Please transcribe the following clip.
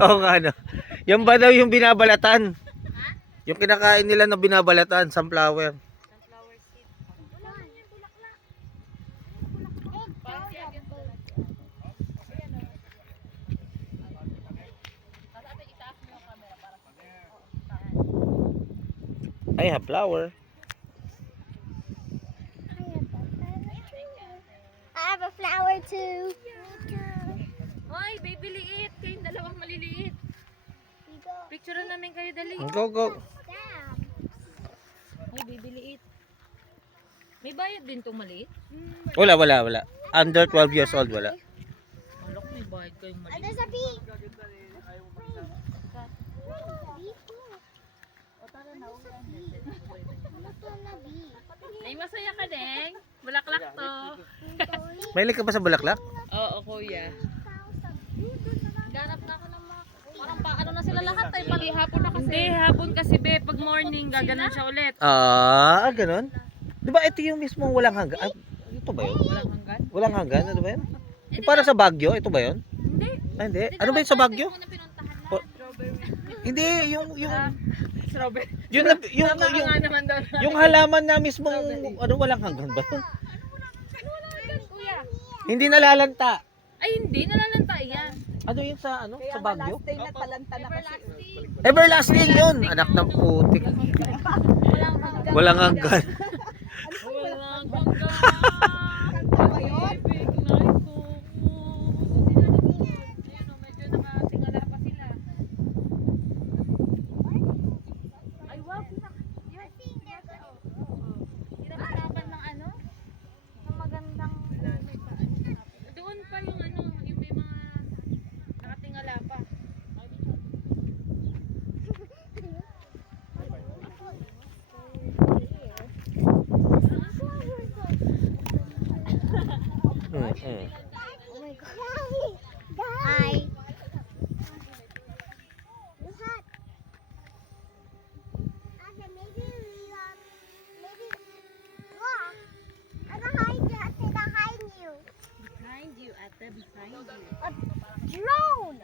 Oo nga, no. Yan ba daw yung binabalatan? Yung kinakain nila na binabalatan, sunflower. Sunflower seed. Wala man yung bulaklak. Parang siya agad. Ayan o. Tapos ate, itaas mo yung camera para sa I have flower. I have a flower too. Hoy, baby liit. Kayong dalawang maliliit. Picture namin kayo dali. Go, go. Hoy, baby liit. May bayad din tong maliit? Wala. Under 12 years old, wala. Alok, may bayad kayong maliit. There's a bee. Ay, masaya ka, Deng. Bulaklak to. Mahilig ka ba sa bulaklak? Oo, kuya. Ganap na ako ng mga... Parang ano na sila lahat ay pali hapon na kasi. Hindi, hapon kasi be. Pag morning, gaganon siya ulit. Ganun. Di ba ito yung mismo walang hanggan? Ito ba yun? Walang hanggan? Walang hanggan? Ano ba yun? Yung para sa Baguio, ito ba yun? Hindi. Hindi. Ano ba yun sa Baguio? Ito muna pinuntahan na. Po- Hindi, Strawberry. yung Tama ka nga naman doon. yung halaman na mismong walang hanggan ba yun? Ano walang hanggan, kuya? Hindi nalalanta. Ay, hindi. Nalalanta yan. Ano yun sa sa Baguio? Everlasting. Everlasting yun. Anak ng putik. Walang hanggan. Walang hanggan. Walang hanggan. Kanta ba yun? Big night ko. Ayun o, medyo nakatingala pa sila. Ay, wow. Pinakatapan ng ano? Ng magandang... Doon pa yung ano, yung may mga nakatingala pa. Mm. Oh my god. Hi. It's hot. Okay, maybe we maybe look. I'm behind you. I said behind you. Behind you, ate, behind you. A drone.